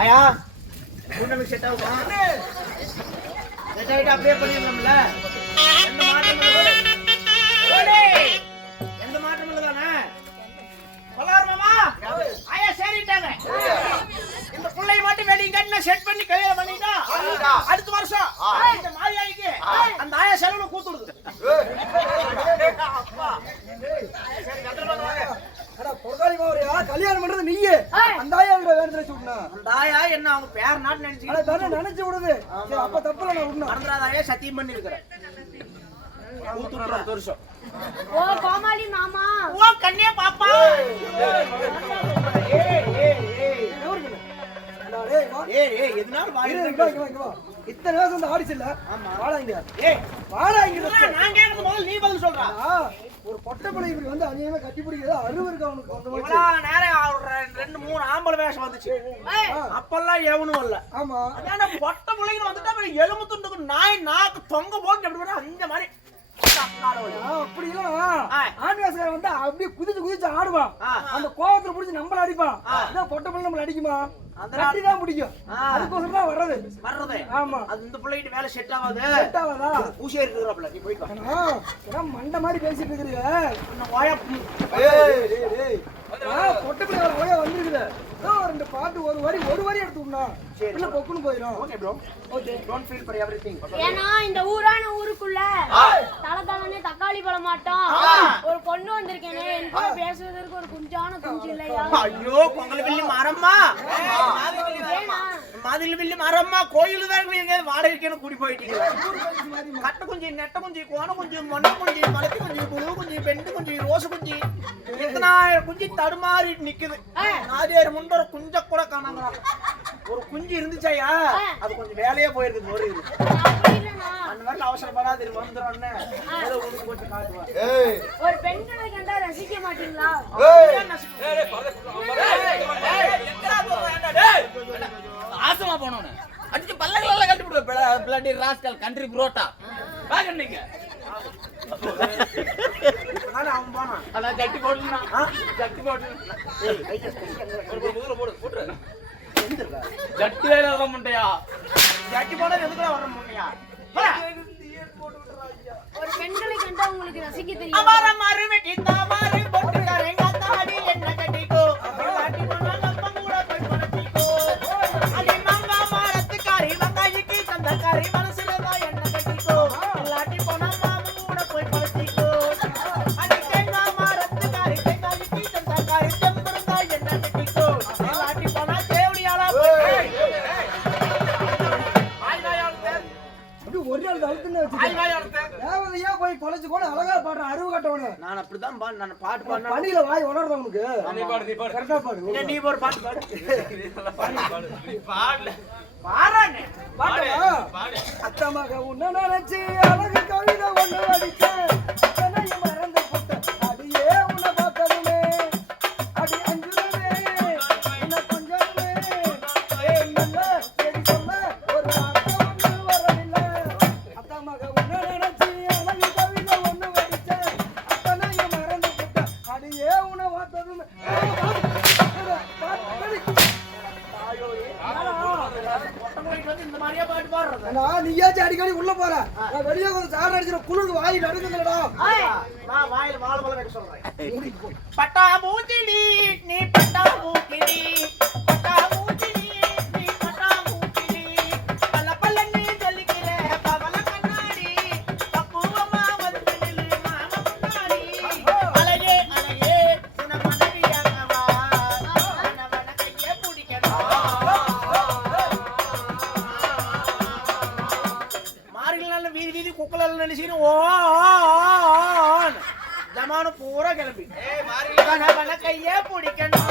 ஆயா நமக்கு செட் ஆகும். செட் ஆகிட்டு அப்படியே பண்ணிடலாம்ல. எந்த மாற்றம் எந்த மாற்றம் இல்லதானே பலாரமாமா ஆயா சரிட்டாங்க. இந்த பிள்ளைய மட்டும் வெளியே கட்டின செட் பண்ணி கல்யாணம் பண்ணிட்டா அடுத்த வருஷம் இந்த மாரியாய்க்கு அந்த ஆயா செலவுல கூத்துடுது. கல்யாணம் பண்றது நீயே அந்த ஆயா அந்த ஆயா என்ன அவங்க பேர் நாட்டு நினைச்சு நினைச்சு விடுது. அப்ப தப்புல நான் விடணும். மறந்துடாதாயா சத்தியம் பண்ணி இருக்கிறேன். வருஷம் ஓ கோமாளி மாமா ஓ கண்ணே பாப்பா எதுனாலும் இத்தனை வருஷம் இந்த ஆடிச்சு இல்ல வாடாங்க நான் கேட்கறது முதல்ல நீ பதில் சொல்றா. ஒரு பொட்டை பிள்ளை இப்படி வந்து அதிகமா கட்டி பிடிக்கிறது அருவ இருக்கு அவனுக்கு. நேரம் 2-3 ஆம்பளை வேஷம் வந்துச்சு. அப்பெல்லாம் எவனும் இல்ல. ஆமா பொட்டை பிள்ளைங்க வந்துட்டா எலும்பு துண்டுக்கு நாய் நாக்கு தொங்க போட்டு எப்படி அந்த மாதிரி அப்படி ஆண்வாசகாரன் வந்து அப்படியே குதிச்சு ஆடுவான். அந்த கோவத்துல புடிச்சு நம்மள அடிப்பான். பொட்டை பிள்ளை நம்மள அடிக்குமா தான் பிடிக்கும். அதுக்கோசரம் தான் வர்றது. ஆமா அது இந்த பிள்ளைகிட்ட வேலை செட் ஆகாது. செட் ஆகாதா ஊசியா இருக்கிறாப்ல நீ போயிட்டு மண்ட மாதிரி பேசிட்டு இருக்கிறீங்க. பொட்டை பிள்ளை ஓயா வந்துருக்குது. ரெண்டு பாட்டு ஒரு வரி எடுத்துக்கணும். இல்ல பொக்குன்னு போயிடும். Okay bro okay don't feel for everything. ஏன்னா இந்த ஊருக்குள்ள தலதலனே தக்காளி பழ மாட்டோம். ஒரு பொண்ணு வந்திருக்கேனே என் கூட பேசுவதற்கு ஒரு குஞ்சான குஞ்சு இல்லையா? ஐயோ பொங்கல் வெள்ளி மரம்மா மாதிரி வெள்ளி மரம்மா கோயிலு தான் இருக்கீங்க. வாடகைக்கு கூடி போயிட்டீங்க. கட்ட குஞ்சு நெட்ட குஞ்சு கோண குஞ்சு மொன்ன குஞ்சு மலத்தி குஞ்சு புழு குஞ்சு பெண்டு குஞ்சு ரோசு குஞ்சு இத்தனை குஞ்சு தடுமாறி நிக்குது. நாதியார் முன் ஒரு குஞ்ச கூட காணாங்க. ஒரு குஞ்சு இருந்துச்சாயா அது கொஞ்சம் வேலையே போயிருக்கு. ஒரு அந்த மாதிரி அவசரப்படாது வந்துடும். கொஞ்சம் காட்டுவா ஒரு பெண்களை கண்டா ரசிக்க மாட்டீங்களா? ஆசமா போனோன்னு அடிச்சு பல்லங்களெல்லாம் கட்டி விடுவேன். பிளட்டி ராஸ்கல் கண்ட்ரி புரோட்டா வாங்க அவன் போனான். அதான் கட்டி போட்டு கட்டி போட்டு போட்டு ஜட்டி வர முட்டையா ஜட்டி போனா எதுக்குள்ள வர முட்டையா? ஒரு பெண்களை கண்டா உங்களுக்கு ரசிக்க தெரியும். அமர மறுவிட்டி தாமாரி போட்டு கரங்க தாடி என்ன கட்டிக்கோ பாட்டி போனா லப்பம் கூட போய் பணத்திக்கோ அடி மங்கா மாரத்து காரி மங்காயிக்கு தந்த காரி மனசுல தான் என்ன கட்டிக்கோ லாட்டி போனா மாமு கூட போய் பணத்திக்கோ அடி தேங்கா மாரத்து காரி தேங்காயிக்கு தந்த காரி தெம்புறதா என்ன கட்டிக்கோ லாட்டி போனா தேவடியாளா போய் ஒரு நாள் தவிர்த்து போய் பொழைச்சு கூட அழகா பாடுற அறிவு கட்டவனு. நான் அப்படிதான் நான் பாட்டு பாடுறேன். பணியில வாய் உணர்றது உனக்கு. கரெக்டா பாடு. நீ ஒரு பாட்டு பாடு. அத்தமாக உன்ன நினைச்சு அழகு கவிதை ஒண்ணு அடிச்சேன். மறந்து போட்ட அடியே உன்னை பார்த்ததுமே அடி அஞ்சுமே உன்னை கொஞ்சமே நல்ல சரி சொல்ல ஒரு வார்த்தை ஒண்ணு வரவில்லை. அத்தமாக உன்ன நினைச்சு அழகு கவிதை ஒண்ணு அடிச்சேன். அத்தனைய மறந்து போட்ட அடியே உன்னை பார்த்ததுமே நீயாச்சும் அடிக்கடி உள்ள போற. நான் வெளியே கொஞ்சம் சார் அடிச்சிட குளிருக்கு வாய் நடுங்குதுடா. வாயில வாழ வாழ வைக்க சொல்றேன். பட்டா மூச்சிடி நீ பட்டா மூக்கிடி பட்டா மூச்சிடி நீ பட்டா மூக்கிடி பல்ல பல்ல நீ ஜலிக்கிற பவள கண்ணாடி பக்குவமா வந்து நில்லு மாமா முன்னாடி அழகே அழகே உன மனைவியாகவா அவன கையை பிடிக்கணும். வீதி வீதி குக்கலால நினைச்சின்னு ஜமானு பூரா கிளம்பி கையே பிடிக்கணும்.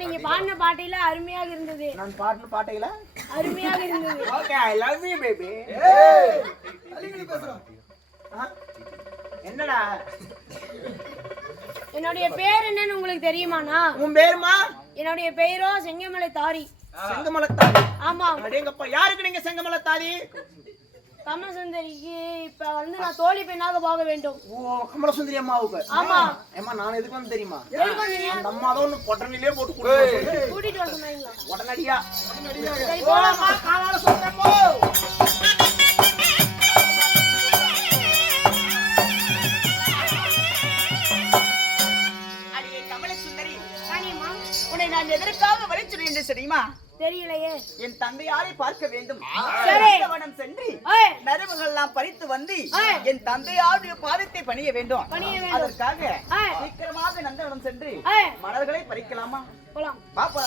நீங்க பாடின பாட்டையில அருமையாக இருந்தது. நான் பாடின பாட்டையில அருமையாக இருந்தது. Okay I love you baby. என்னடா என்னுடைய பேர் என்னன்னு உங்களுக்கு தெரியுமாண்ணா? உன் பேருமா? என்னுடைய பெயரோ செங்கமலை தாரி. செங்கமலத்தாதி? ஆமா. அடேங்கப்பா யாருக்கு நீங்க செங்கமலத்தாதி? கமலசுந்தரிக்கு இப்ப வந்து நான் தோழி பெண்ணாக போக வேண்டும். ஓ கமலசுந்தரி அம்மாவுக்கு. ஆமா. ஏமா நான் எதுக்கு வந்து தெரியுமா? எதுக்கு வந்தீங்க? அந்த அம்மா தான் ஒண்ணு பொட்டனிலே போட்டு கொடுத்து கூட்டிட்டு வர சொன்னாங்களா? உடனடியா சரி போலாம். போலாமா காலால சொல்றேன் போ. அடியே கமலசுந்தரி, ராணியம்மா, உன்னை நான் எதற்காக வரைச்சுறேன் என்று தெரியுமா? தெரியலையே. என் தந்தையாரை பார்க்க வேண்டும். சரி. வனம் சென்று ஏய், நரம்புகள்லாம் பறித்து வந்து ஏய். என் தந்தையாருடைய பாதத்தை பணிய வேண்டும். பணிய வேண்டும். அதற்காக ஏய். சீக்கிரமாக நந்தவனம் சென்று ஏய், மலர்களை பறிக்கலாமா? போலாம். பாப்பா